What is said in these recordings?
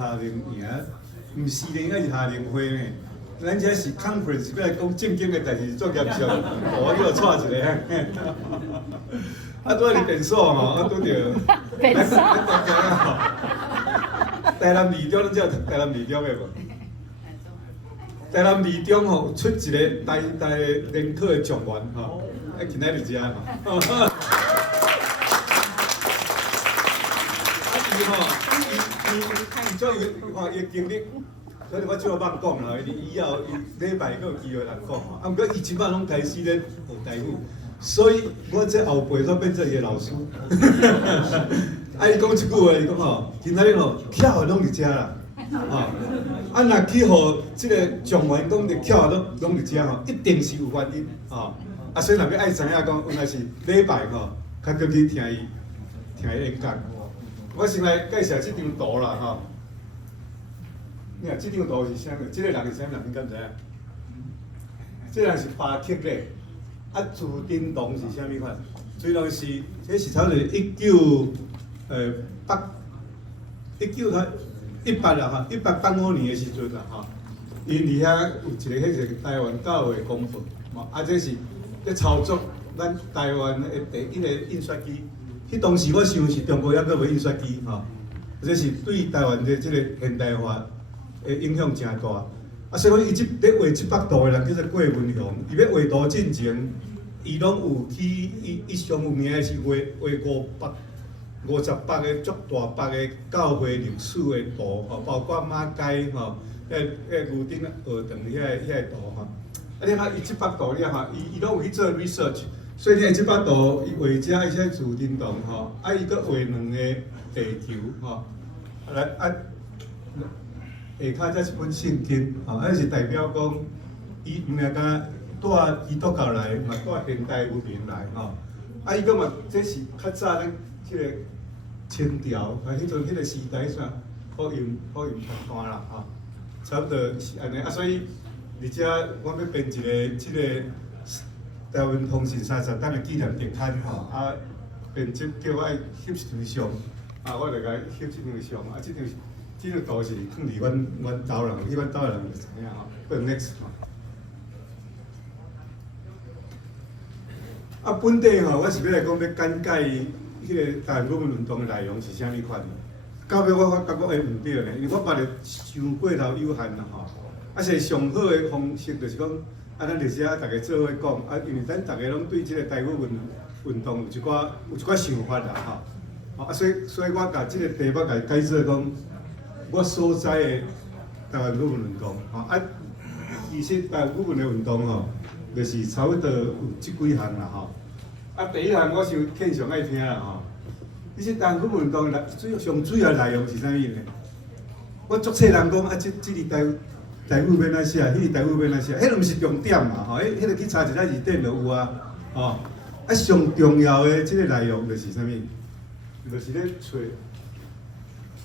夏令营，毋是咧，应该是夏令会呢。咱这是 conference， 要来讲正经的代志，做严肃，我叫我带一个。啊，拄仔是电所吼，啊拄着。电所。台南二中，恁知道台南二中的无？台南二中吼出一个台联考的状元吼，啊今仔日遮吼。伊做伊看伊经历，所以我少放讲啦。以后礼拜阁有机会来讲吼。啊，毋过伊即摆拢开始咧学台语，所以我这后辈煞变做伊老师。啊，伊讲一句话，伊讲吼，今仔日吼巧的拢伫遮啦，吼。啊，若去互即个状元讲着巧的拢伫遮吼，一定是有原因吼。啊，所以若要爱知影讲，原来是礼拜吼，较过去听伊演讲。我先来介绍这张图啦，吼。你看这张图是啥物？这个人是啥人？你敢知影？这人是巴克咧，啊，朱振东是啥物款？朱振是，这是差不多18啦，哈，1885年的时阵啦，哈，因伫遐有一个迄个台湾教会公会，啊，这是咧操作咱台湾的第一个印刷机。迄当时我想是中国还阁无印刷机吼，这是对台湾的即个现代化的影响真大。啊，所以讲伊咧画这幅图的人叫做郭文雄，伊要画图进前，伊拢有去伊上有名的是画58个足大幅的教会历史的图吼，包括马街吼，牛顶学堂遐个图吼。啊，你看伊这幅图了吼，伊拢有去做 research。所以你看这幅图，伊画遮伊些朱振东吼，啊伊搁画两个地球吼，来啊下骹则一本圣经吼，啊是代表讲伊毋是讲带基督教来，嘛带现代文明来吼，啊伊搁嘛这是较早咱即个清朝，啊迄阵迄个时代啥福音传啦吼，差不多是安尼啊，所以而且我要编一个即个。台湾通信30档的纪念特刊吼，啊，编辑叫我爱翕一张相，啊，我就甲伊翕一张相，啊，这张图是放伫阮岛人，去阮岛人就知影吼，搁 next 吼。啊，本地吼，我是要来讲要简介迄个台湾国民运动的内容是啥物款。到尾我感觉毋对呢，因为我捌着伤过头有限啦吼，啊，是上好的方式就是讲。啊，咱就是啊，大家做伙讲啊，因为咱大家拢对即个台语运动有一寡想法啦，吼，啊，所以我甲即个题目甲改做讲，我所在的台湾语运动，吼，啊，其实台湾语的运动吼，就是差不多有即几项啦，吼，啊，第一项我想肯上爱听啦，吼，其实台湾语运动上主要内容是啥物呢？我足册人讲啊，即个台语要哪写，迄个台语要哪写，迄个毋是重点嘛，吼，迄个去查一下字典就有啊，吼。啊，上重要的即个内容就是啥物？就是咧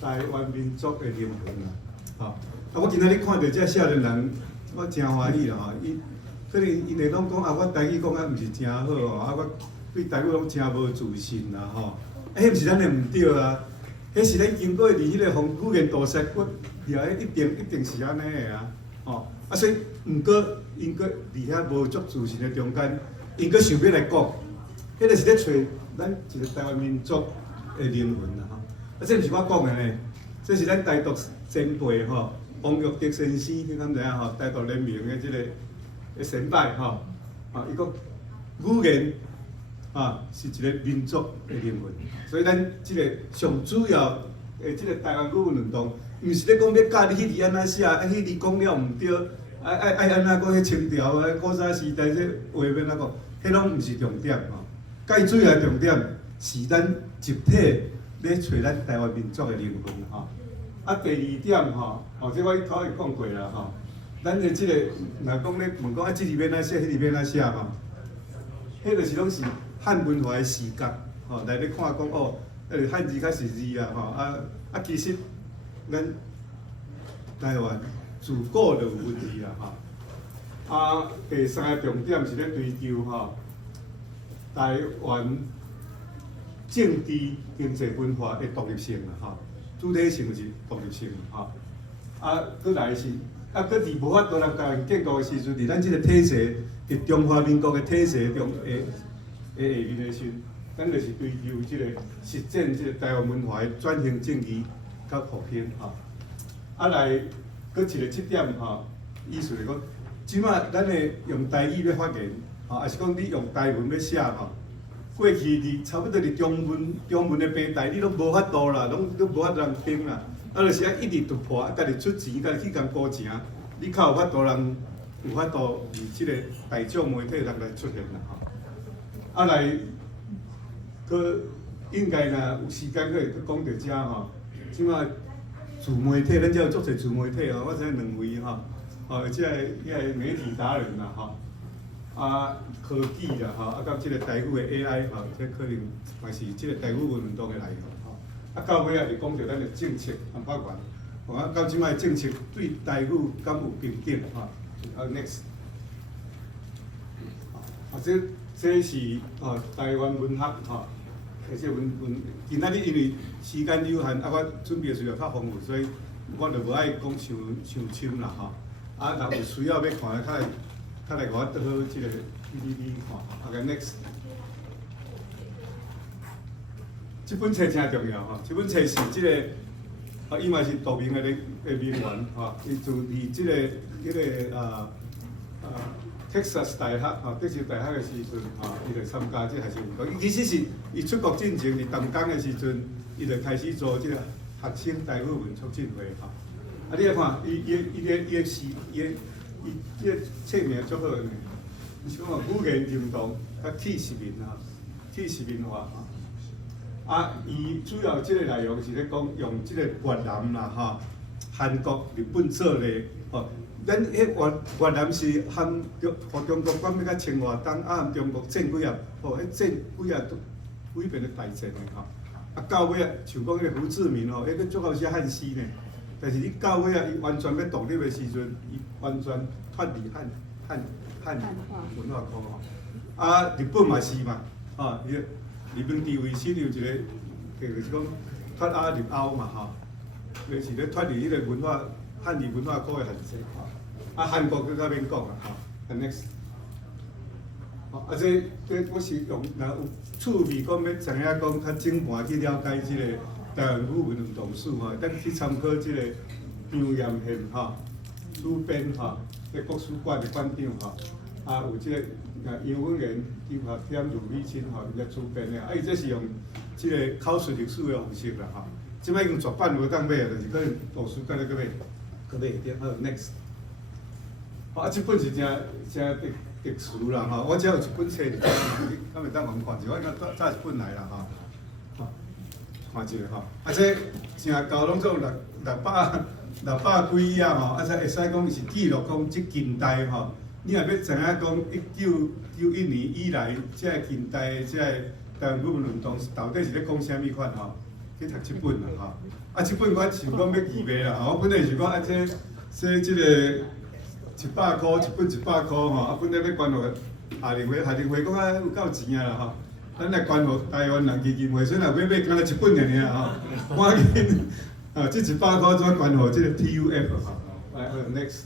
找台湾民族的灵魂啦，吼。啊，我今仔日看到遮少年人，我真欢喜啦，吼。伊可能因会拢讲啊，我台语讲啊毋是真好哦，啊我对台语拢真无自信啦，吼。啊，迄毋是咱的毋对啊，迄是咱经过伫迄个语言大峡谷。也一定是安尼的啊，吼啊，所以毋过因搁伫遐无足自信的中间，因搁想要来讲，迄个是咧找咱一个台湾民族的灵魂啦，吼。啊，这毋是我讲的呢，这是咱台独前辈吼，王玉德先生，你敢知影吼？台独联盟的即个先辈吼，啊，伊讲语言啊是一个民族的灵魂，所以咱即个上主要的即个台湾语运动。毋是咧讲要教你迄字安怎写，啊，迄字讲了毋对，爱安怎讲迄清朝啊，古早时代这话要安怎讲，迄拢毋是重点吼。介主要的重点是咱集体咧找咱台湾民族的灵魂吼。啊，第二点吼，这我头会讲过啦吼。咱的即个若讲咧问讲啊，这字要安怎写，迄字要安怎写吼，迄就是拢是汉文化的视角吼，来咧看讲哦，汉字较是字啊吼，啊其实。咱台湾自古就有文字啦，吼。啊，第三个重点是咧追求吼台湾政治、经济、文化的独立性啦，吼。主体性是独立性吼。搁来是搁伫无法度人甲建构的时阵，伫咱即个体制，伫中华民国的体制中下面的时阵，咱就是追求即个实践即个台湾文化的转型正义甲复兴吼。来搁一个点吼，意思是讲，即马咱的用台语要发言，还是讲你用台文要写吼？过去差不多伫中文的平台，你拢无法度啦，拢无法度人听啦。就是一直突破，家己出钱，家己去共估钱，你较有法度人有法度以即个大众媒体人来出现啦吼。来，佮应该若有时间，佮会讲到遮吼。即马自媒体，咱遮有足侪自媒体哦，我知两位吼，即个媒体达人啦吼。科技啦吼，到即个台语的 AI 吼，这可能嘛是即个台语运动的来源吼。到尾是讲到咱的政策，包括到即摆政策对台语敢有平等吼？Next， 这是台湾文学吼，而且今仔日因为时间有限，我准备的资料较丰富，所以我就无爱讲伤深啦吼。若有需要要看，较来甲我倒好即个 PPT 看。OK，next。这本册真重要吼，这本册是即个伊嘛是著名的名媛吼，伊就伫即个Texas 大学德州大学的时阵伊就参加即个学生运动。其实是伊出国进前，伫东港的时阵，伊就开始做即个学生台语文促进会吼。你来看，伊即个册名足好个，伊是讲语言认同甲气势文化吼。伊主要即个内容是咧讲用即个越南啦吼、韩国、日本做咧吼。咱越南是含互中国管要甲清华东，含中国战几啊，迄战几边咧大战咧吼。到尾像讲迄个胡志明吼，迄个足好写汉诗呢。但是你到尾伊完全要独立的时阵，伊完全脱离汉文化科吼。日本嘛是嘛，日本地位是有一个，就是讲脱亚入欧嘛吼，就是咧脱离迄个文化汉语文化科的限制吼。韩国更较免讲啦吼。Next， 这我是用若有趣味讲要知影讲较正盘去了解即个台湾语文运动史吼，咱去参考即个张彦宪吼主编吼，即国史馆的馆长吼，有即个杨文元金学添卢美清吼，伊咧主编的，伊这是用即个考述历史的方式啦吼。即摆已经绝版无当买啊，就是可能图书馆咧搁买一点。好 ，next。这本是真特殊啦吼，我只有一本册，你敢会当互看一下？我早一本来啦吼，看一下吼。这真高，拢总六百几页吼，才会使讲是记录讲即近代吼。你若要知影讲1991年以来，即个近代即个台湾语文运动到底是咧讲啥物款吼？去读这本啦吼。这本我想讲要义卖啦吼，我本来是讲即个。100块一本100块吼，本来要捐互夏令会讲有够钱啊啦吼，咱来捐互台湾人基金会，所以若要买，敢若一本尔吼，赶紧这100块怎捐互即个 TUF 吼？来，next。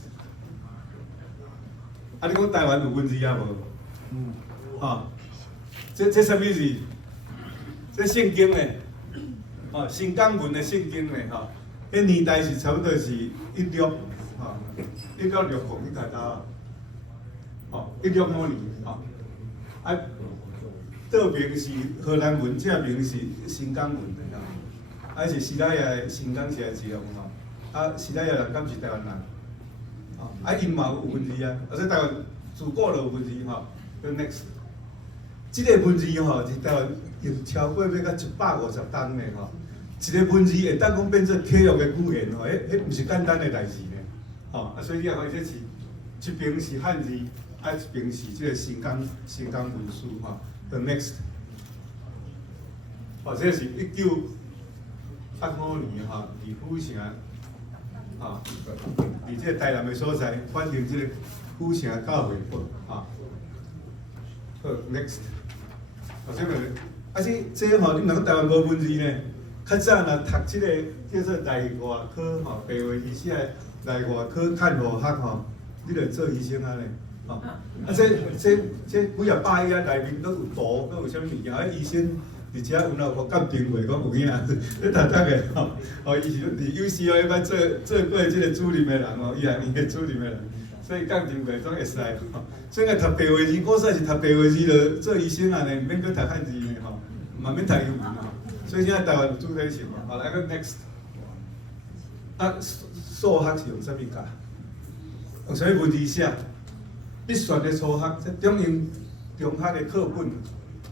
你讲台湾有文字啊无？吼，这啥物字？这圣经诶，新港文的圣经诶吼，迄年代是差不多是16吼。16号你睇到，16年倒名是荷兰文，正名是新港文的是西拉雅新港社字用吼，西拉雅人敢是台湾人，因嘛有文字所以台湾自古就有文字吼。Next， 这个文字吼是台湾用超过要到150档的吼，一个文字会当讲变做可用的语言吼，迄毋是简单的代志。所以你看，这是一边是汉字，一边是这个新港文书吼。Next， 这是1985年伫府城伫这个台南的所在发行这个府城教会本好 ，Next， 这个这你若讲台湾无文字呢？较早若读即个叫做内外科吼，白话医师诶内外科看护学吼，你著做医生啊咧，吼。啊，这几啊百亿啊内面都有图，都有啥物物件？啊，医生伫遮有哪有鉴定过，讲有影，你读个吼，哦，伊是伫 UCL 捌做过即个主任诶人哦，伊也个主任诶人，所以鉴定过总会使吼。所以读白话字，古早是读白话字就做医生啊咧，免搁读汉字咧吼，嘛免读英文吼。所以现在台湾有主体性嘛，好来个 next。啊，数学是用啥物教？用啥物文字写？必选的数学，这中学的课本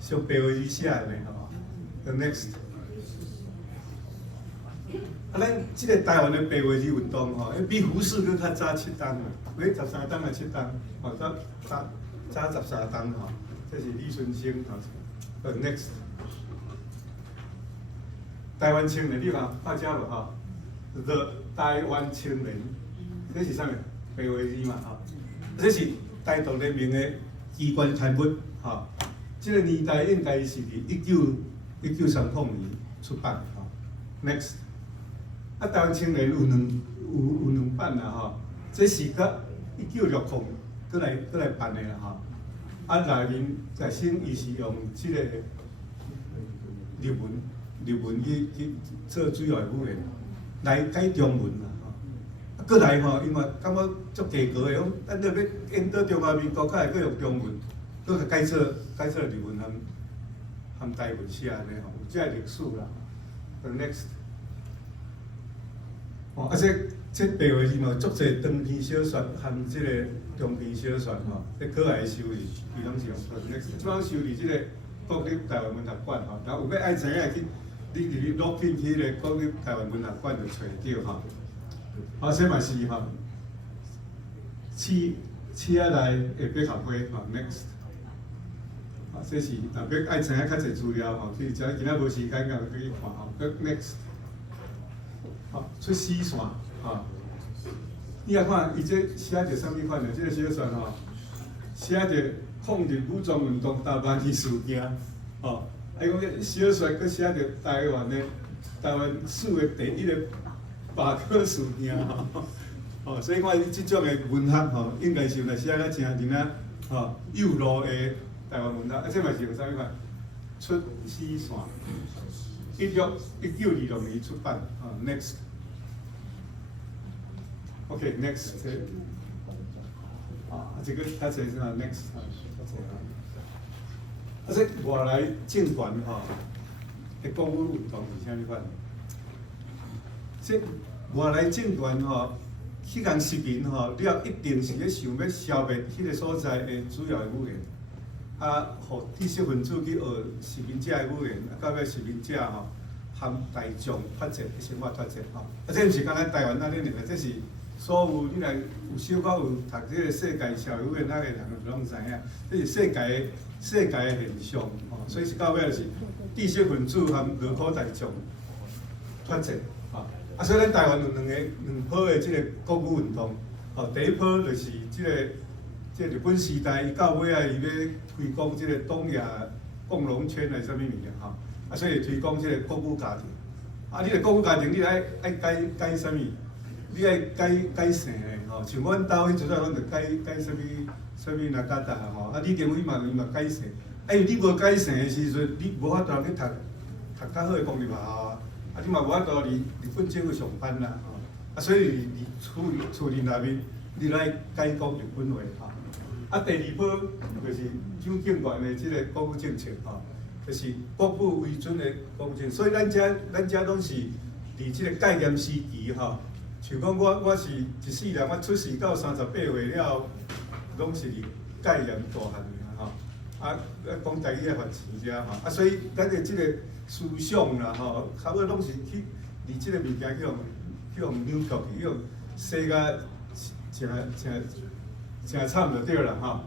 是用白话字写的吼。The next。啊，咱即个台湾的白话字运动吼，比胡适搁较早7档嘛，13档啊7档，吼早13档吼，这是李春生吼。The next。台湾青年，你看看遮无吼 ？The 台湾青年，这是啥物？白话字嘛吼，这是台独联盟的机关刊物吼。这个年代应该是伫1930年出版吼。Next， 啊，台湾青年有两版啦吼，这是甲1960过来办的啦吼。啊，内面在先伊是用这个日文去做主要的语言，来改中文啦吼。啊，过来吼，因为感觉足价格的，讲咱要演到中华民国，才会搁用中文，搁甲改做日文含台文写安尼吼，有这历史啦。Next， 哦，啊这白话字嘛，足侪长篇小说含这个中篇小说吼，这可爱的修理，伊拢是用 Next， 即摆修理这个国立台湾文学馆吼，然后有要爱知影去。你入去录片去咧，国立台湾文学馆就找得到吼。啊，这嘛是吼，市内的百合花吼 ，next。啊，这是若要爱知影较侪资料吼，所以今仔无时间，就去看吼。next。好，出丝线吼，你来看，伊这写着啥物款的？这个小说吼，写着抗日武装运动大班的事件，吼。啊，伊讲这小说佫写着台湾史的第一个罢课事件吼，哦，所以看即种的文学吼，应该是来写较真正啊，吼，幼路的台湾文学，啊，这嘛是用啥物款？出丝线，1926年出版，啊 ，next。OK，next， 啊，这个较侪是啊 ，next， 啊，这外来政权吼，的国语运动是啥物款？这外来政权吼，迄共殖民吼，了一定是咧想要消灭迄个所在的主要的语言，啊，互知识分子去学殖民者的语言，啊，到尾殖民者吼，含大众发展的生活发展吼，啊，这毋是讲咱台湾那恁个，这是所有你来有小可有读这个世界社会语言那个人拢知影，这是世界的现象吼，所以是到尾就是知识分子含劳苦大众发展吼。啊，所以咱台湾有两波的即个国语运动，吼，第一波就是即个日本时代，伊到尾啊，伊要推广即个东亚共荣圈的啥物物件吼，啊，所以推广即个国语家庭。啊，你个国语家庭，你爱改啥物？你爱改姓的吼，像阮兜迄阵啊，阮着改啥物那加达吼，啊，李登辉嘛改姓，啊，因为你无改姓的时阵，你无法度去读较好的公立学校啊。啊，你嘛无法度日本政府上班啦，吼，啊，所以厝里内面你来改讲日本话，吼。啊，第二波就是蒋介石的即个国语政策，吼，就是国母为准的国语政策。所以咱遮拢是伫即个戒严时期，吼，像讲我是一世人，我出世到38岁了，拢是伫戒严大汉的，吼。啊，讲台语也发钱遮，吼，啊，所以咱的即个思想啦，吼，差不多拢是去伫即个物件去用扭曲去，去用洗甲真惨就对啦，吼。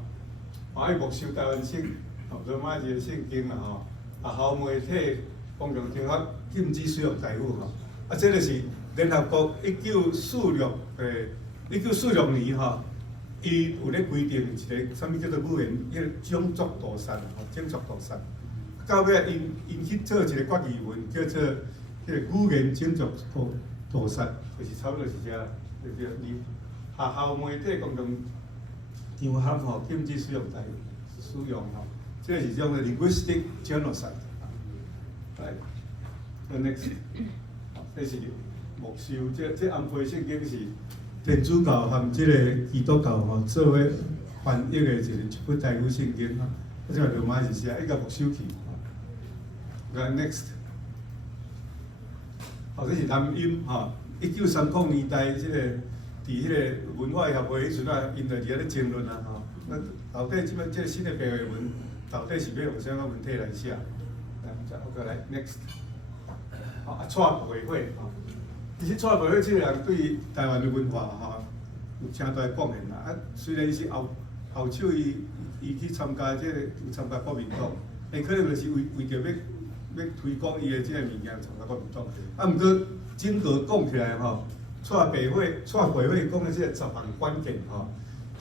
爱没收台湾省，吼，罗马字圣经啦，吼，啊，校媒体公共场合禁止使用台语，吼。啊，这就是联合国1946年，吼，伊有咧规定一个啥物叫做语言，迄个种族屠杀，吼，种族屠杀。到尾因去做一个决议文，叫做即个语言种族屠杀，就是差不多是这啦。对，你学校媒体公共场合吼禁止使用吼，即个是种的 linguistic genocide。来 ，the next， 这是牧师，这安徽圣经是天主教和即个基督教吼做伙翻译的一本台语圣经吼，即个罗马是写，伊甲没收去。来 next。这是南音哈，1930年代即个伫迄个文化协会迄阵啊，因就伫遐咧争论啊吼，那到底即个新的白话文到底是要用啥个文体来写？来，再过来 next， 蔡培慧吼，其实蔡培慧即个人对台湾的文化吼有正大贡献啦。啊，虽然伊是后手，伊去参加即个有参加国民党，但可能就是为着要推广伊的即个物件，参加国民党。啊，毋过整个讲起来吼，蔡培慧讲的即个10项关键吼，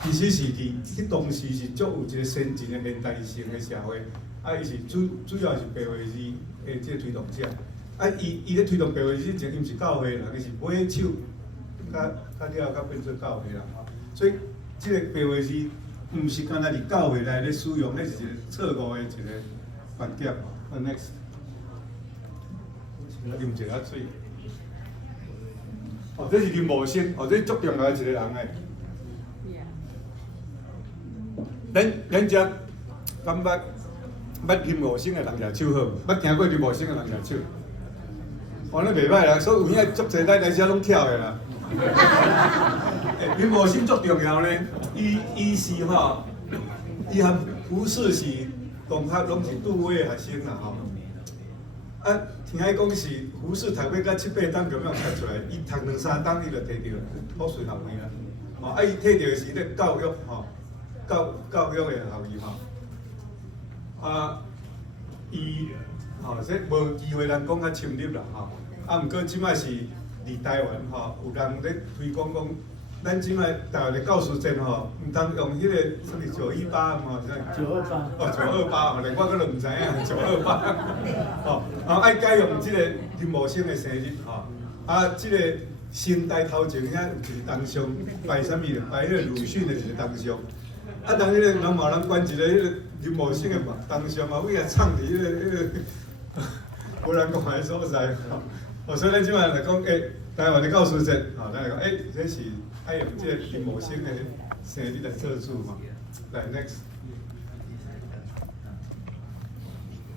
其实是伫当时是足有一个先进的现代性的社会。啊，伊是主要是白话字的即个推动者。啊，伊咧推动白话字之前，伊毋是教会啦，伊是买手，甲了甲变做教会啦吼。所以即个白话字毋是干那伫教会内咧使用，迄是一个错误的一个观点。Next。啉一下水。哦，这是林茂生，哦，这足重要的一个人诶。咱遮感觉捌林茂生诶人举手好，捌听过林茂生诶人举手。哦，那袂歹啦，所以有影足侪来遮拢跳诶啦。林茂生足重要呢，伊是吼，伊和胡适是同学，拢是杜威诶学生啦吼。啊，听伊讲是胡适读过到7、8档中央读出来，伊读2、3档伊就摕到普顺学位啦。哦，啊，伊摕到是咧教育吼，教育的学位吼。啊，伊吼这无机会咱讲较深入啦吼。啊，毋过即摆是伫台湾吼，有人咧推广讲，咱即摆台湾的教师证吼，毋通用迄个什么918吼，928哦928吼，连我可能毋知影928吼。啊，爱改用即个林茂生的生日吼，啊，即个新台头前遐有一个铜像，摆啥物咧？摆迄个鲁迅的一个铜像。啊，当迄个人嘛人关一个迄个林茂生的铜像嘛，为啊藏伫迄个无人看的所在吼。哦，所以咱即摆来讲，台湾的教师节，吼，咱来讲，这是爱用即个林茂生的生日来做主嘛。来 next。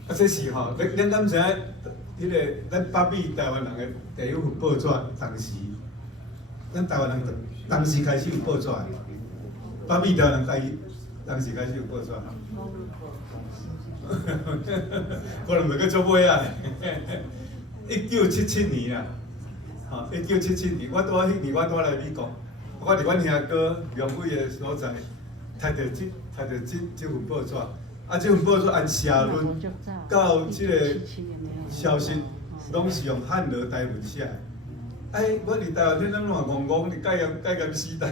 啊，这是吼，咱敢知影？迄个咱北美台湾人的第一份报纸，当时，咱台湾人当时开始有报纸，北美台湾人当时开始有报纸。可能袂阁做尾啊！1977年啊，吼，1977年，我拄啊迄年我拄来美国，我伫阮兄哥梁伟的所在，读着这份报纸。啊，这份报纸按社论到即个消息，拢是用汉语台文写。我伫台湾迄咱乱戆戆，介咸时代。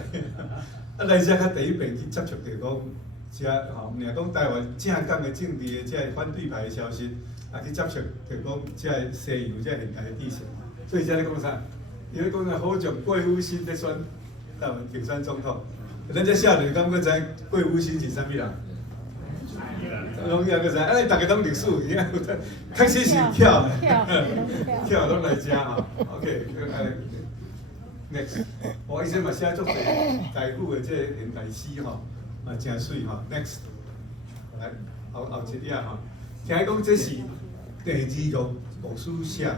啊，来遮较第一遍去接触着讲，遮吼，若讲台湾正港的政治的遮反对派的消息，啊去接触着讲遮西洋遮现代的知识。所以遮咧讲啥？伊咧讲好像郭富新咧选台湾竞选总统，咱遮少年敢阁知郭富新是啥物人？拢也个知，大家拢历史，确实是巧，巧拢来遮吼。OK， next， 我以前嘛写足侪台语的这现代诗吼，嘛真水吼。Next， 来后一页吼，听讲这是第2个牧师写，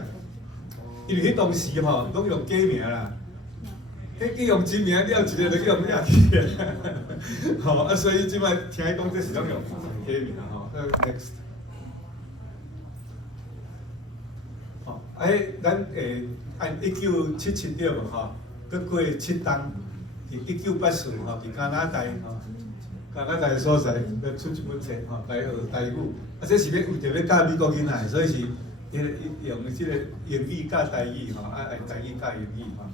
因为迄当时吼拢用假名啦。迄用真名了，一个就用遐去，吼啊，所以即摆听伊讲，这是拢用假名吼。Next， 吼，咱按1977年吼，佮过7档，伫1980吼，伫加拿大吼，加拿大所在要出一本册吼，来学台语。啊，这是为着要教美国囡仔，所以是用即个英语教台语吼，啊，台语教英语吼。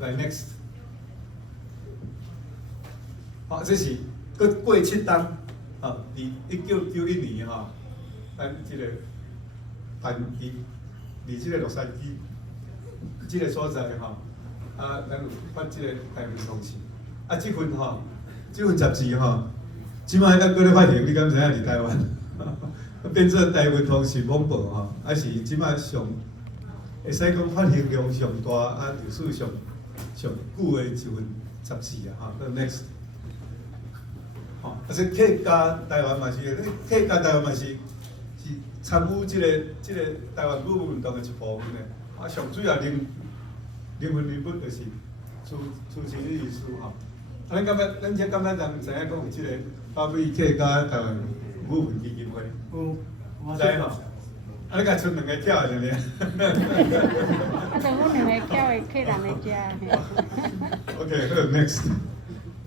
来 next。好，这是佮过7档，吼，伫1991年吼，咱即个办伫即个洛杉矶即个所在吼，啊，咱有发即个台湾通信，啊，即份吼，即份杂志吼，即摆咱搁咧发行，你敢知影伫台湾？变做台湾通信网报吼，啊是即摆上会使讲发行量上大，啊，历史上久的一份杂志啊，吼，叫 Next。吼，啊，说客家台湾嘛是，客家台湾嘛是参与即个台湾语运动的一部分的。啊，上主要人文人物就是朱清的意思吼。啊，咱感觉，咱只感觉人知影讲有即个巴菲客家台湾语文基金会。有，知吼？啊，你甲出两个票是咧？啊，就阮两个票的客人来食。OK， 好 ，next。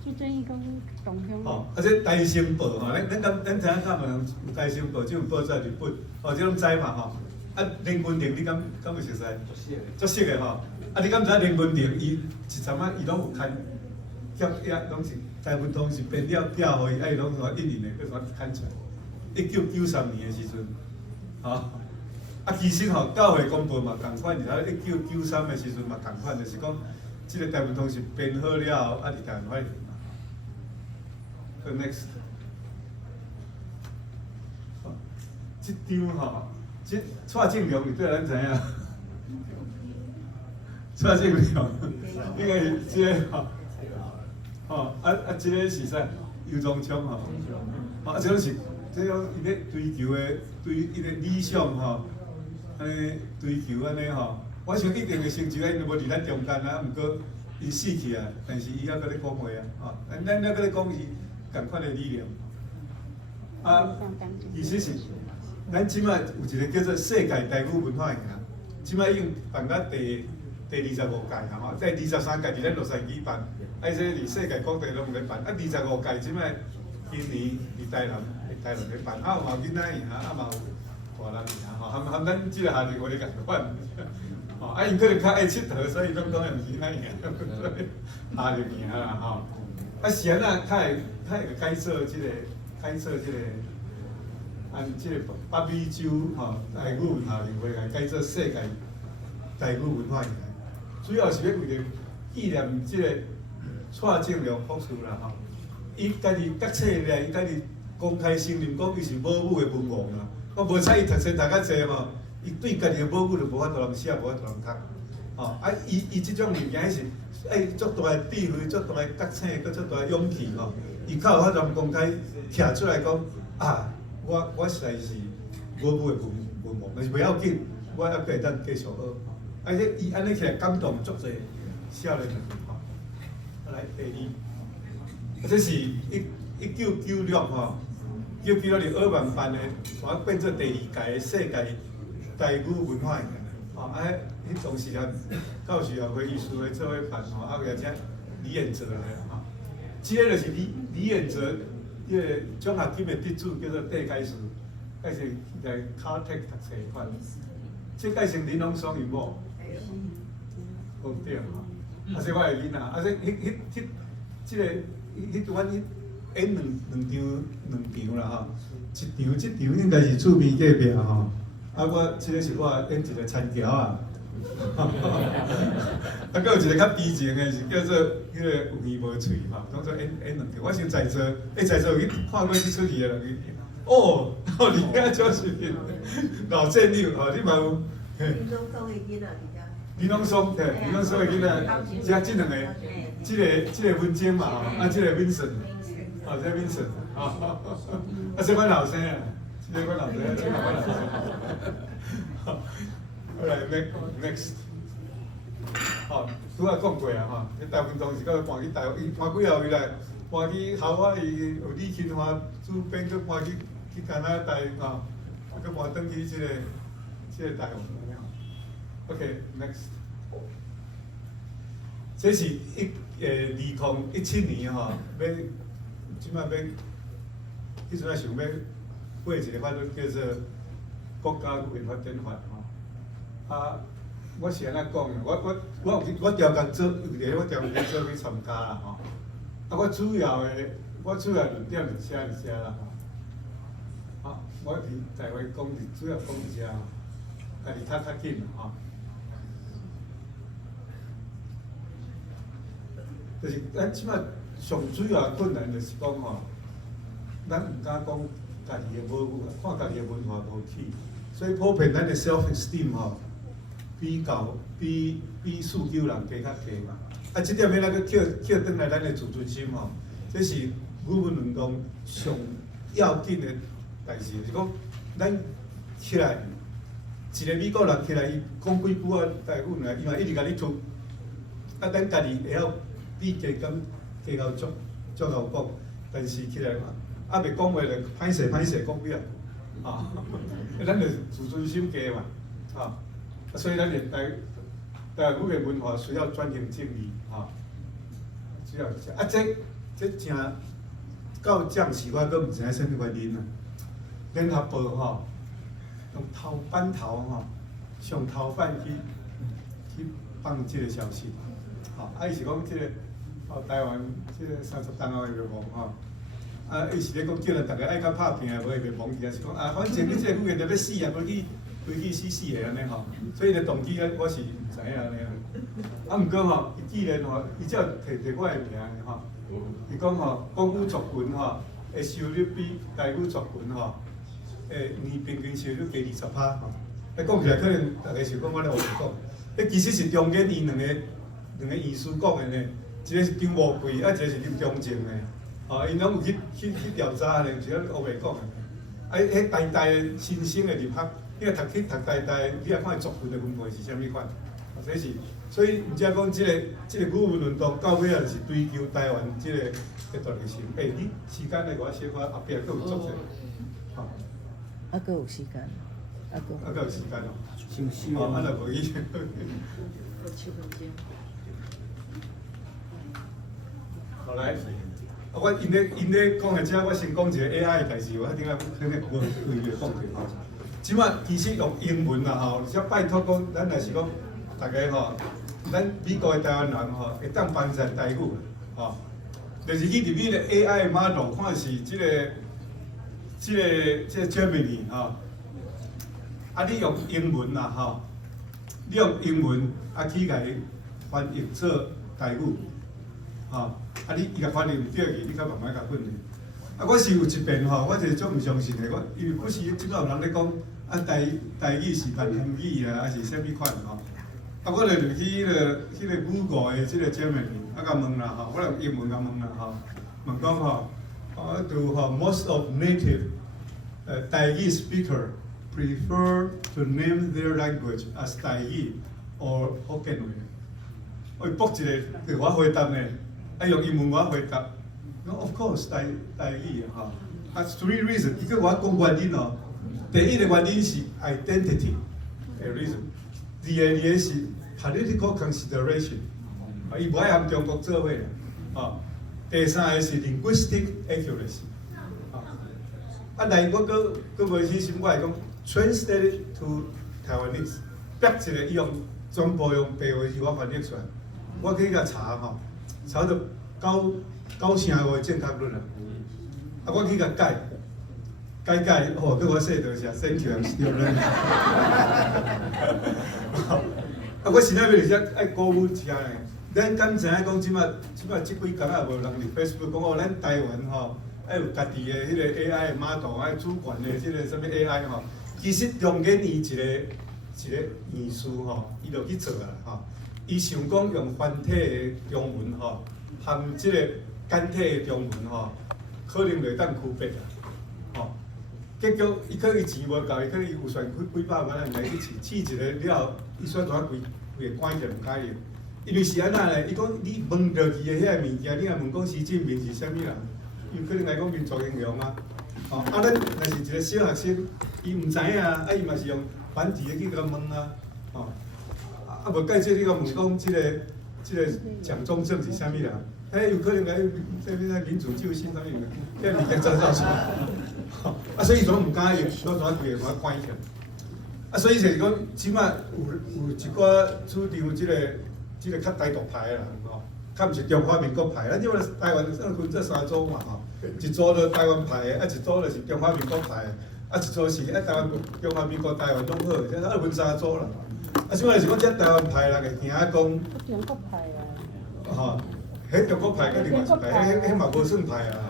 最近伊讲同乡。哦，啊，这《台新报》吼，咱知影看无人《台新报》这份报纸日本，哦，这拢知嘛吼。啊，林文婷，你敢有熟悉？足熟的吼。啊，你敢知林文婷伊一阵仔伊拢有刊，也拢是台湾通是编了寄互伊，啊伊拢什印尼的，搁什刊出来。1993年的时阵，吼，啊其实吼教会公报嘛共款，然后1993的时阵嘛共款，就是讲，即个台湾通是编好了后，啊伫台湾发行。好 ，next。即张吼。即蔡正良，你对咱知影？蔡正良，应该是即个吼，即个是啥？尤宗昌吼，即种是即种伊咧追求的，对伊个理想吼，安尼追求安尼吼，我想一定会成就，因为无伫咱中间啊，毋过伊死去啊，但是伊还搁咧讲话啊，吼，咱还搁咧讲伊共款的理念，啊，意思是。咱即摆有一个叫做世界台语文化营，即摆已经办到第25届啊吼，第23届伫咱洛杉矶办，啊说伫世界各地拢有咧办，啊25届即摆今年伫台南咧办，啊有嘛有囡仔赢啊嘛有大人赢吼，含咱即个下年我咧共款，吼啊因可能较爱佚佗，所以拢讲毋是咱赢，下年赢啦吼，啊是安那较会改做即个。按即个北美洲吼台语文化协会来改做世界台语文化营，主要是要为着纪念即个蔡正良博士啦吼。伊家己读册咧，伊家己公开承认讲伊是母语的文王啦。我无采伊读册读较济嘛，伊对家己的母语就无法度通写，无法度通读。吼啊，伊即种物件是足大的智慧，足大的读册，佮足大的勇气吼。伊较有法度公开徛出来讲啊。我实在是母语的文王，但是袂要紧，我还可以当继续学。而且伊安尼起来感动足侪少年人吼。来第二，这是1996吼，1996年奥曼办的，我变做第2届的世界台语文化营吼。啊，迄当时啊，教授也会艺术会做伙办吼，啊，而且李彦哲来吼，即个就是李彦哲。迄个奖学金的得主叫做戴介石，介绍在 Caltech 读册款，即介绍林龙双伊某，好对吼，啊说我会囡仔，啊说即个阮演两场啦吼，即场应该是厝边隔壁吼，啊我即个是我演一个田桥啊。啊，搁有一个较悲情的是叫做迄个有耳无喙吼，当做演两场。我想在座，在座去看过即出戏的人，哦，你遐就是老战友吼，你嘛有。林拢送的囡仔比较。林拢送的囡仔，加即两个，即个文晶嘛吼，啊，即个 Vincent， 哦，这 Vincent， 啊，这阮后生啊，这阮后生，这阮后生。好来 ，next。吼，拄仔讲过啊，吼，迄台湾当时到搬去台湾，伊搬几后伊来，搬去校外，伊有李清华主编，佮搬去加拿大吼，啊，佮搬转去即个台湾。OK，next。这是2017年吼，要即摆要，迄阵仔想要过一个法律叫做国家语言发展法吼，啊。我是安尼讲的，我调工做，我调工做去参加啦吼。啊，我主要论点是写啦吼。啊，我伫台湾讲是主要讲一下，家己较紧啦吼。就是咱即摆上主要困难就是讲吼，咱毋敢讲家己的母语，看家己的文化无起，所以普遍咱的 self esteem 吼，比四九人加较低嘛。啊，即点要咱去捡转来咱的自尊心吼，这是语文运动上要紧的代志，就是讲咱起来，一个美国人起来，伊讲几句啊台语呢，伊嘛一直甲你出，啊，咱家己会晓比加到足够讲，但是起来嘛，啊袂讲话就歹势讲几啊，啊，咱就自尊心低嘛，啊，所以咱的台语的文化需要转型正义，啊，需要啊，这真到暂时我都毋知影什么原因啊。联合报吼，用版头吼，上头版去放即个消息，吼，啊，伊是讲即个台湾即个30档后会灭亡吼，啊，伊是咧讲叫咱大家爱较拍拼的，无会灭亡去，还是讲啊，反正你即个语言就要死啊，规矩死的安尼吼，所以咧动机我是毋知影安尼啦。啊，毋过吼，伊既然吼，伊只要摕我的名吼，伊讲吼，国语作文吼，的收入比台语作文吼，年平均收入加20%吼。讲起来可能大家想讲我咧胡讲，其实是中间伊两个意思讲的呢，一个是张无贵，啊，一个是林中正的，哦，因拢有去调查呢，毋是咧胡白讲的。啊，迄代代新生的入学。你若读代代，你也看作文的分配是啥物款？这是，所以毋则讲即个语文运动到尾啊，是追求台湾即个独立性。你时间来我小可后壁佫有作者，吼。啊，佫有时间，啊佫有时间哦。休息。哦，啊，就无伊。好来，我因咧讲的遮，我先讲一个 AI 的代志，我顶下可能无规个讲过吼。即摆其实用英文啦吼，而且拜托讲，咱若是讲大家吼，咱美国的台湾人吼，会当翻成台语吼，就是去入去个 AI 的 model 看是即个 Gemini 吼，啊你用英文啦吼，你用英文啊去甲伊翻译做台语，吼，啊伊甲翻译唔对去，你较慢慢甲训练。啊，我是有一遍吼，我就是足毋相信的，因为古时即个有人咧讲。啊，台语是万能语啊，还是啥物款吼？啊，我就入去迄个Google的即个 Gemini， 啊，甲问啦吼，我用英文甲问啦吼，问讲吼，do most of native 台语 speaker prefer to name their language as 台语 or Hokkien 话？我卜一个，就我回答呢，啊，用英文我回答 ，No of course 台语吼，啊 three reasons， 伊叫我讲原因哦。第一个原因是 identity 的 reason， 第二个是 political consideration， 伊无爱含中国做伙啊。第三个是 linguistic accuracy， 啊，来我佫无死心，我会讲 translate to Taiwanese， 逼一个伊用全部用白话字我翻译出来，我去甲查吼，查到9成话正确率啊，啊，我去甲改。改哦，叫我说着是 Thank you, I'm still learning 啊，我实在要是爱鼓舞一下呢。咱敢知影讲即摆即几工也无人伫 Facebook 讲哦，咱台湾吼爱有家己的迄个 AI 的 model， 爱主权的即个什么 AI 吼。其实中间伊一个意思吼，伊就去做啊吼。伊想讲用繁体的中文吼，含即个简体的中文吼，可能袂当区别啊，吼。结果伊可能钱无够，伊可能有算几百万人来去试一个了，伊选全规个关起来唔解用。因为是安那咧，伊讲你问到伊的遐物件，你若问讲习近平是啥物人，伊可能来讲民族英雄啊。哦，啊，咱若是一个小学生，伊唔知影啊，伊嘛是用繁体的去甲问啊。哦，啊无介绍你甲问讲即个蒋中正是啥物人？有可能来民主救星啥物人？遐物件造出来。啊，所以拢唔敢用，拢全规个把它关起来。啊，所以就是讲，起码有一寡主张即个较台独派啦，吼，较毋是中华民国派。咱因为台湾分做3组嘛，吼，一组就台湾派的，啊一组就是中华民国派的，啊一组是台湾中华民国台湾拢好，即分3组啦。啊，即摆是讲即台湾派人会惊讲，中国派啊，吼，迄中国派甲另外一派，迄嘛无算派啊，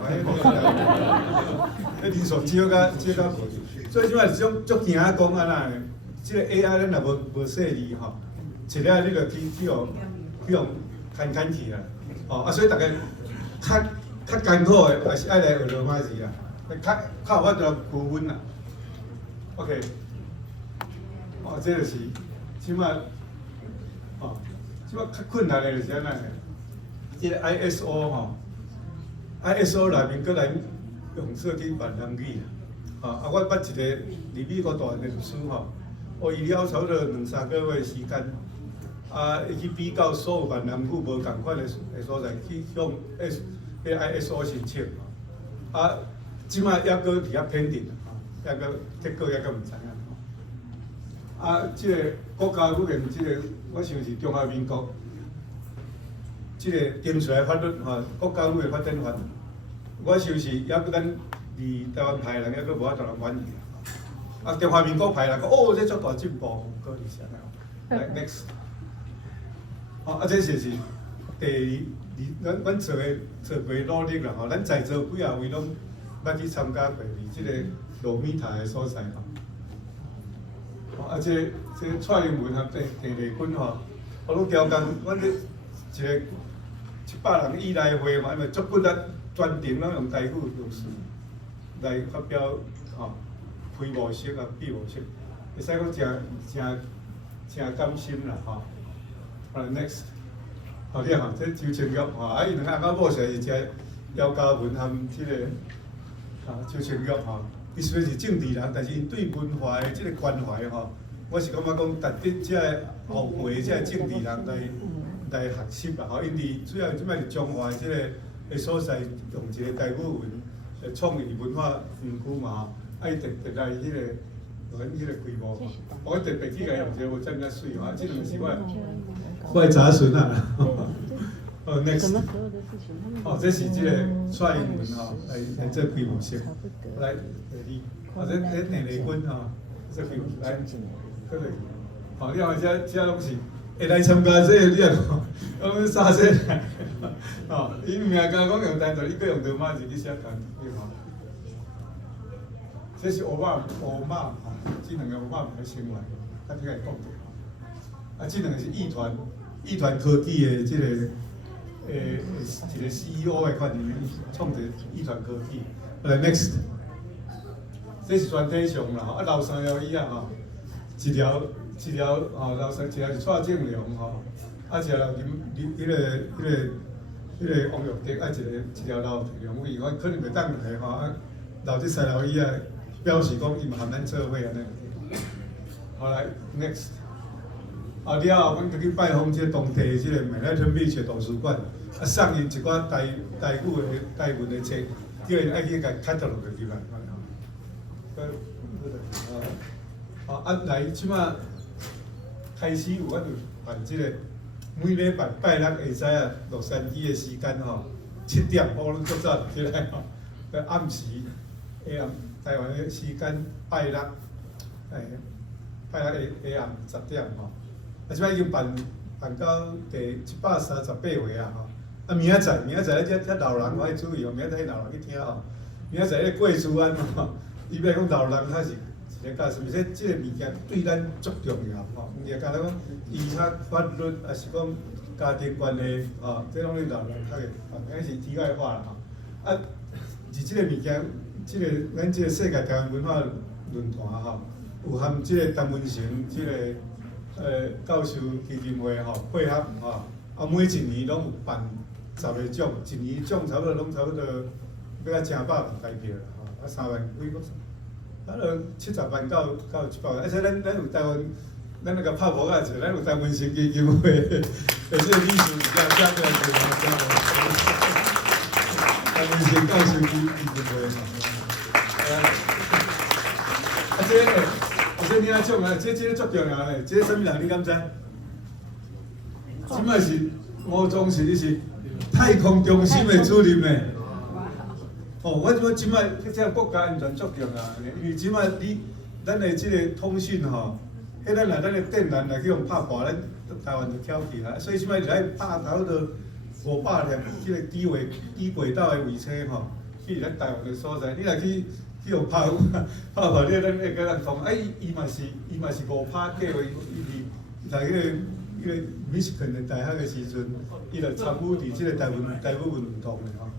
迄人数少甲无，所以即摆是种足惊讲安那的，即个 AI 咱若无细腻吼，一了你就去用牵去啦，哦啊，所以大家较艰苦的还是爱来学罗马字啦，较有法度区分啦。OK， 哦，这就是即摆，哦，即摆较困难的就是安那的。即个 ISO 吼 ，ISO 内面搁来用设计闽南语啦，啊，我捌一个伫美国大的律师吼，伊了差不多2-3个月的时间，啊，伊去比较所有闽南语无共款的所在，去向ISO 申请，啊，即摆还搁伫遐pending，还搁结果还搁毋知影，啊，即个国家语言，即个我想是中华民国。即个定出来法律吼，国家语的发展法，我想是还佫咱离台湾派人还佫无法度人满意啊。中华民国派人讲，哦，这足大进步，可能是安尼。来 next， 哦，啊，这就是第二，阮做过努力啦吼，咱在座几啊位拢捌去参加过伫即个罗米塔的所在吼。啊，这蔡英文和郑丽君吼，我拢调工，阮这一个。100人以内会嘛，因为足骨力专程拢用台语老师来发表吼，开幕式啊、闭幕式，会使讲真甘心啦吼。好 ，next， 好啲吼，这周清玉吼，啊，伊两个阿某实是真姚嘉文和即个周清玉吼，伊虽然是政治人，但是因对文化的即个关怀吼，我是感觉讲值得即个后辈即个政治人来学习啦，吼，因为主要即摆是中华即个所在用一个台语文创意文化园区嘛，吼，啊伊特来迄个咱迄个规模，我特别去甲用一个无遮尔水吼，即两个是我的查询啊。哦 ，next， 哦，这是即个蔡英文吼来做规模式，来第二，哦，这内丽君吼，这规模来，过来，哦，你看这拢是。会来参加这个你啊，讲啥说来，哦，伊名家讲用单词，伊搁用罗马字去写单词，吼。这是欧巴吼，这两个欧巴来先来，啊，听来讲者，啊，这两个是艺团科技的这个一个 CEO 的款，创一个艺团科技。来 next， 这是全体上啦，啊，老三了以啊，吼，一条吼，老三一条是蔡正良吼，啊一条迄个王玉德，啊一条老梁伟，我可能袂当来吼，啊老这三老伊啊表示讲伊嘛含咱做伙安尼。好来 next， 后了后，阮就去拜访即个当地即个美奈吞美学图书馆，啊送因一寡台语的台文的册，叫因爱去甲看到落去来。啊来，即马。开始有法度办即个每礼拜拜六下午洛杉矶的时间吼，7点我拢足早起来吼，暗时下暗台湾的时间拜六，拜六下暗10点吼，啊即摆已经办到第138回啊吼，啊明仔载遮老人我爱注意哦，明仔载老人去听吼，明仔载迄过厝安吼，伊要讲老人他是。个是毋说即个物件对咱足重要吼，毋是讲讲医学法律，也是讲家庭关系吼，这拢你老人较个，是题外话啦吼。啊，是即个物件，即个咱即个世界台湾文化论坛吼，有含即个陈文成即个教授基金会吼配合吼，啊每一年拢有办10个奖，一年奖差不多要到100万台币啦吼，啊3万几个。咱就70万到100万，而且咱有台湾，咱那个拍婆仔做，咱有台湾成基金会，而且理事长加过来做，台湾成教授基金会嘛。啊，这你啊种啊，这个足重要嘞，这个什么人你敢知？即摆是吴宗宪，你是太空中心的主任诶。哦，我即摆即国家安全足重要，因为即摆咱的即个通讯吼，迄咱的电缆来去用拍破，咱台湾就挑起啦。所以即摆来拍头就500辆迄个低轨道的卫车吼，去咱台湾的所在，你若去互拍，你咱会甲人讲，伊嘛是5拍计划，伊在迄个 Michigan 的大学的时阵，伊就参与伫即个台湾运动的吼。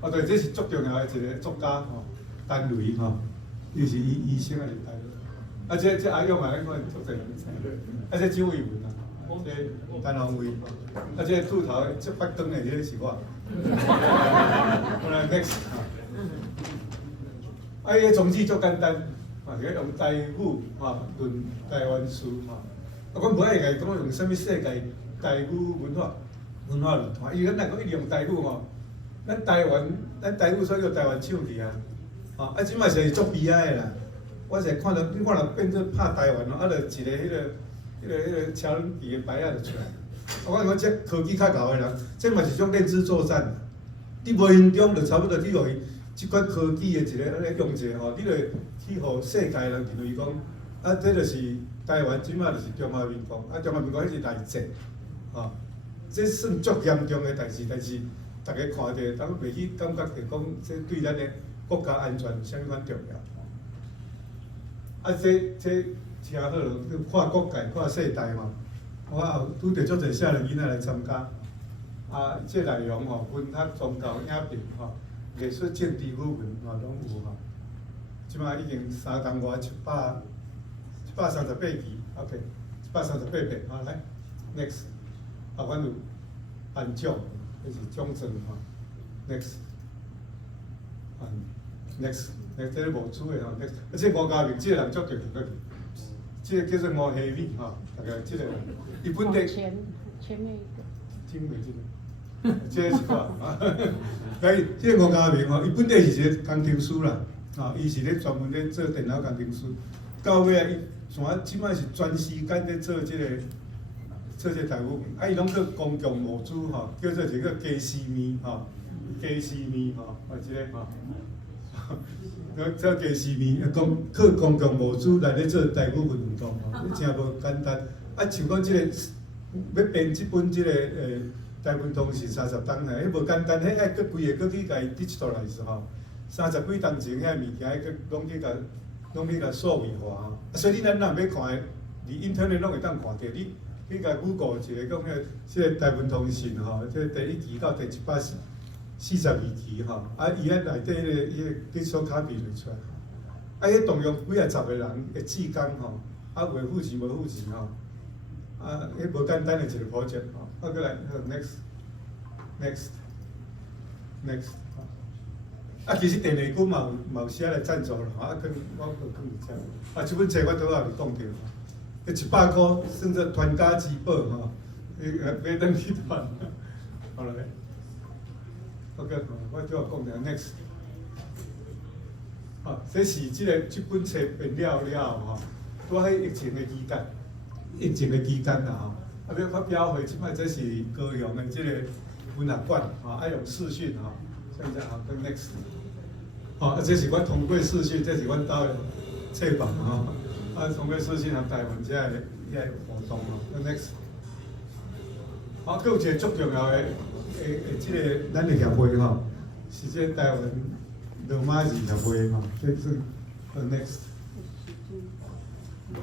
啊，对，这是足重要的一个作家吼，单雷吼，伊是医生还是单雷？啊，这阿勇啊，咱可能足侪人知。啊，这蒋伟文啊，这单宏伟，啊，这秃头这发光的，这是我。好来 next 啊，伊个宗旨足简单，啊，是用台语啊论台湾事啊。啊，阮无爱甲伊讲用啥物世界台语文化论坛，伊咱若讲一直用台语吼。咱台语所以叫台湾唱去啊，啊，即摆是足悲哀的啦。我是看到变做拍台湾咯，啊，就一个迄个超人皮的牌仔就出来。我讲这科技较高的人，这嘛是种认知作战。你无形中就差不多去互伊即款科技的一个安尼用者吼，你就去互世界人认为讲，啊，这就是台湾即摆就是中华民国，啊，中华民国迄是内政，吼，这算足严重的代志，但是。大家看着，当袂去感觉着讲，这对咱的国家安全有啥物款重要？啊，这听好了，看国界、看世代嘛。我有拄着足侪少年囡仔来参加，啊，这内容吼，文学、宗教、影评吼，艺术、政治、语文吼，拢有吼。即摆已经3万多138期 ，OK，138遍，啊来 ，next， 啊，阮有颁奖。这是奖状吼 ，next， 啊 ，next， 这个无主的吼 ，next， 而且吴家明这个人足特别个，这个叫做吴希美吼，大概这个伊本地前面一个，前面这个，这是吧？所以这个吴家明吼，伊本地是一个工程师啦，啊，伊是咧专门咧做电脑工程师，到尾啊，伊像即摆是全时间咧做这个。做这台语，啊，伊拢叫公共募资吼，叫做一个加西咪吼，加西咪吼，啊，即个吼，做加西咪，靠公共募资来咧做台语运动吼，真无简单。啊，像讲即个要编即本即个台湾通是30档呢，迄无简单，迄爱佫规个佫去甲伊 digitalize 吼，30几档前遐物件，佫拢去甲数位化吼。啊，所以你咱若要看的，你 internet 拢会当看着你。你甲 Google 一个讲个，即个台湾通信吼，即第1期到第142期吼，啊，伊迄内底迄个基础卡片就出来，啊，迄动用几10个人的志工吼，啊，袂付钱无付钱吼，啊，迄无简单的一个 project 吼，啊，过来，next，啊，其实电力局嘛有写来赞助啦，啊，我有讲啊，即本册我拄仔有讲着。100块算作团家之宝吼，买登去团，好了，我拄要讲的 next， 好，这是即本册变了吼，拄喺疫情的期间啦吼，啊要发表会，即摆这是高雄的即个文学馆吼，爱用视讯吼，现在好跟 next， 好，啊这是阮通过视讯，这是阮兜的册房吼。啊，通过视讯和台湾遮个活动咯。next， 好，佫有一个足重要的即个咱的协会吼，是即台湾罗马字协会吼，这是 next。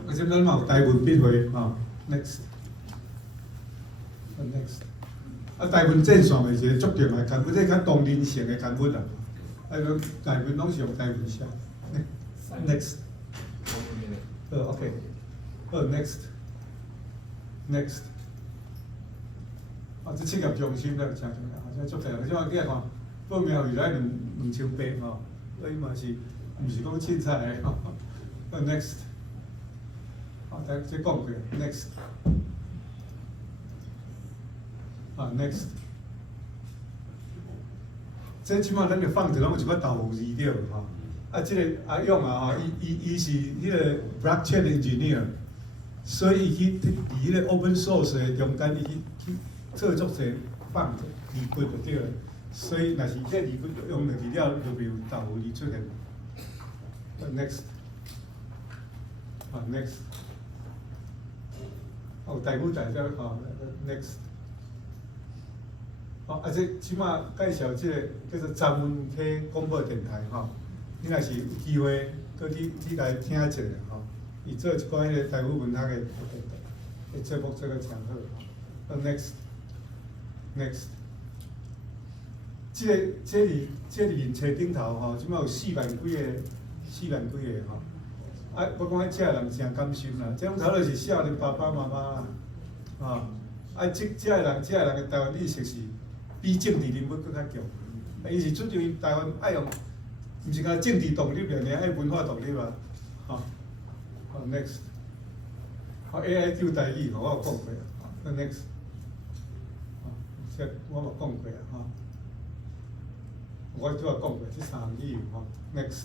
而且咱嘛有台湾笔会吼 ，next。啊，台湾正线的一个足重要的刊物，这较动人性的刊物啦。啊，台湾拢是用台湾写。next。OK， next， 啊，这企业中心了，真重要，这足重要。像我今日看，报名后来2800吼，所以嘛是，毋是讲凊彩的吼。next， 啊，这讲过 next， 啊 next， 这即马咱就放着拢有一个豆腐字了吼。啊，这个阿勇啊，吼，伊是迄个 blockchain engineer， 所以伊去伫迄个 open source 的中间，伊去做足侪放字句就对了。所以若是这字句用落去了，就袂有豆腐字出现。next， 啊 next， 有台语大家吼 next，哦，啊，这起码介绍这个叫做詹文溪广播电台吼，你若是有机会，搁去来听一下吼。伊做一寡迄个台语文学的节目做个诚好。next，这里面册顶头吼，即摆有4万几个吼。啊，我讲遮人诚甘心啦，这种头就是少年爸爸妈妈啦，啊，遮个人的台湾意识是比政治人物更较强。伊是主张台湾爱用，毋是讲政治动力尔，爱文化动力嘛，吼。好 next， 好 AI 救台语，我有讲过啊。next， 这我有讲过啊，吼。我拄仔讲过，这3项语言吼 next。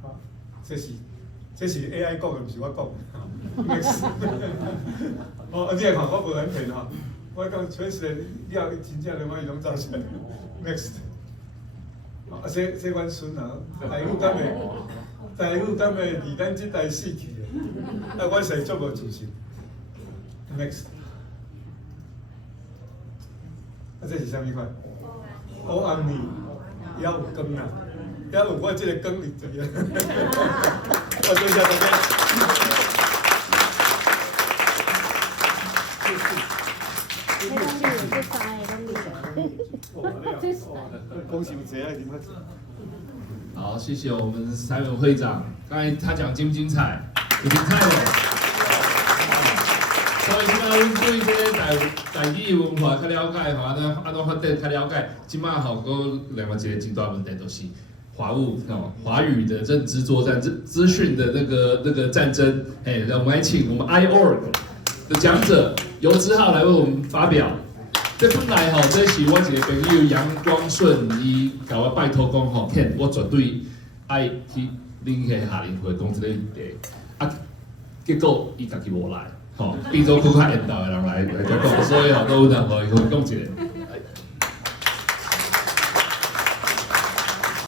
好，这是 AI 讲的，毋是我讲的。next， 哦，你来看，我无很骗吼，我讲确实了，真正连我伊拢走出来。next， 啊，这阮孙啊，台语敢会离咱即代死去的？啊，我实足无自信。next， 啊，这是啥物款？乌红面，也有羹啦，也有我即个羹入这个。我多谢大家。恭喜谁爱听他讲。好，谢谢我们Simon会长。刚才他讲精不精彩？挺精彩的。所以即摆阮对这个台语文化较了解，吼，安怎发展较了解。即摆吼，个另外一个极大问题就是华语的认知作战、资讯的那个战争。哎，让我们来请我们 iORG 的讲者游之浩来为我们发表。这本来吼，这是我一个朋友杨光顺，伊甲我拜托讲吼，Ken， 我绝对爱去恁个夏令会讲这个议题。啊，结果伊家己无来，吼，变做更较缘投的人来讲，所以吼，都有人互伊讲一个。